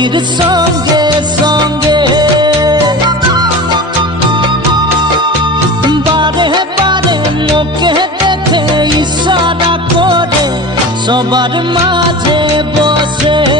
গতির সঙ্গে সঙ্গে বারে বারে মুখে দেখে ইশারা করে সবার মাঝে বসে।